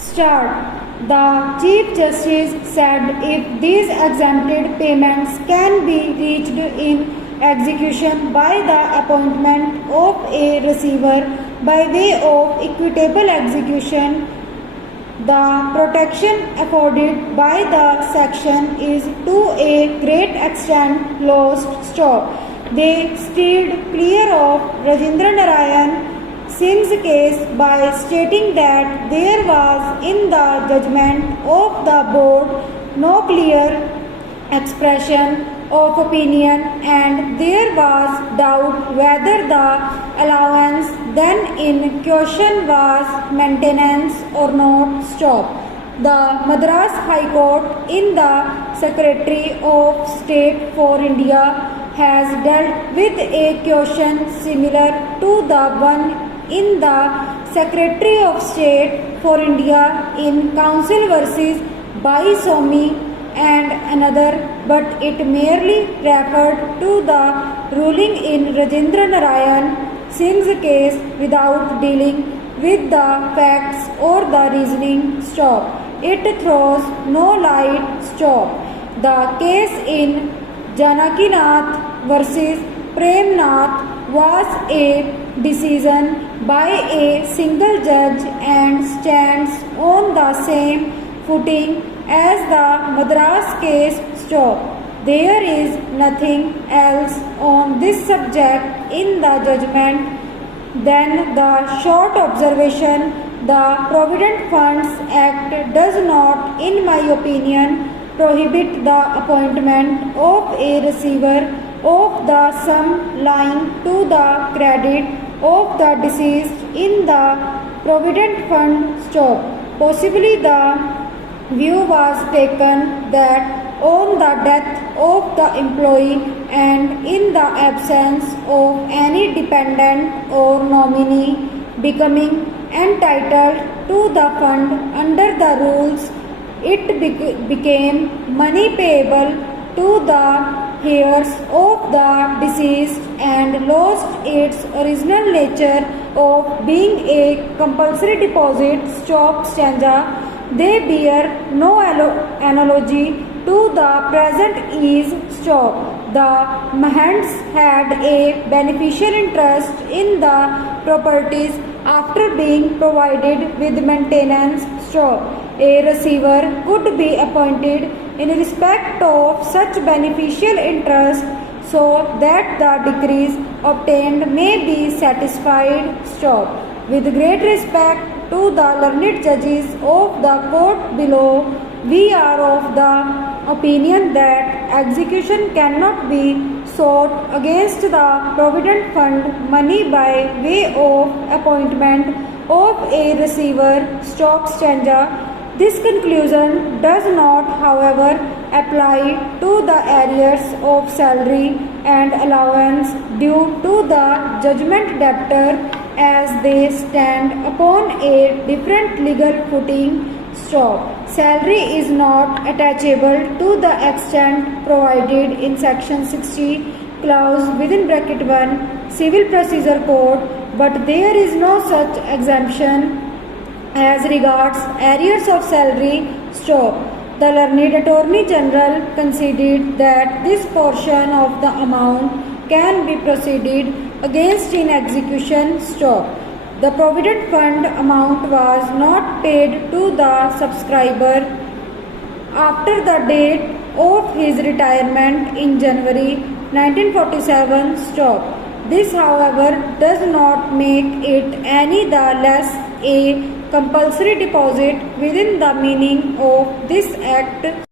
Start. The Chief Justice said if these exempted payments can be reached in execution by the appointment of a receiver by way of equitable execution, the protection afforded by the section is to a great extent lost. Stop. They steered clear of Rajendra Narayan Singh's case by stating that there was in the judgment of the board no clear expression of opinion and there was doubt whether the allowance then in question was maintenance or not. Stop. The Madras High Court in the Secretary of State for India has dealt with a question similar to the one in the Secretary of State for India in Council versus Baisomi and another, but it merely referred to the ruling in Rajendra Narayan Singh's case without dealing with the facts or the reasoning. Stop. It throws no light. Stop. The case in Janakinath versus Premnath was a decision by a single judge and stands on the same footing as the Madras case. Stop. There is nothing else on this subject in the judgment than the short observation. The Provident Funds Act does not, in my opinion, prohibit the appointment of a receiver of the sum lying to the credit of the deceased in the Provident Fund. Stop. Possibly the view was taken that on the death of the employee and in the absence of any dependent or nominee becoming entitled to the fund under the rules, it became money payable to the heirs of the deceased and lost its original nature of being a compulsory deposit. Stop. Stanza. They bear no analogy to the present ease. Stop. The Mahants had a beneficial interest in the properties after being provided with maintenance. Stop. A receiver could be appointed in respect of such beneficial interest so that the decrees obtained may be satisfied. Stop. With great respect to the learned judges of the court below, we are of the opinion that execution cannot be sought against the Provident Fund money by way of appointment of a receiver. Stop. Stanza. This conclusion does not, however, apply to the arrears of salary and allowance due to the judgment debtor as they stand upon a different legal footing. Stop. Salary is not attachable to the extent provided in section 60 clause within bracket 1 Civil Procedure Code, but there is no such exemption as regards arrears of salary. Stop. The learned Attorney General conceded that this portion of the amount can be proceeded against in execution. Stop. The Provident Fund amount was not paid to the subscriber after the date of his retirement in January 1947. Stop. This, however, does not make it any the less a compulsory deposit within the meaning of this Act.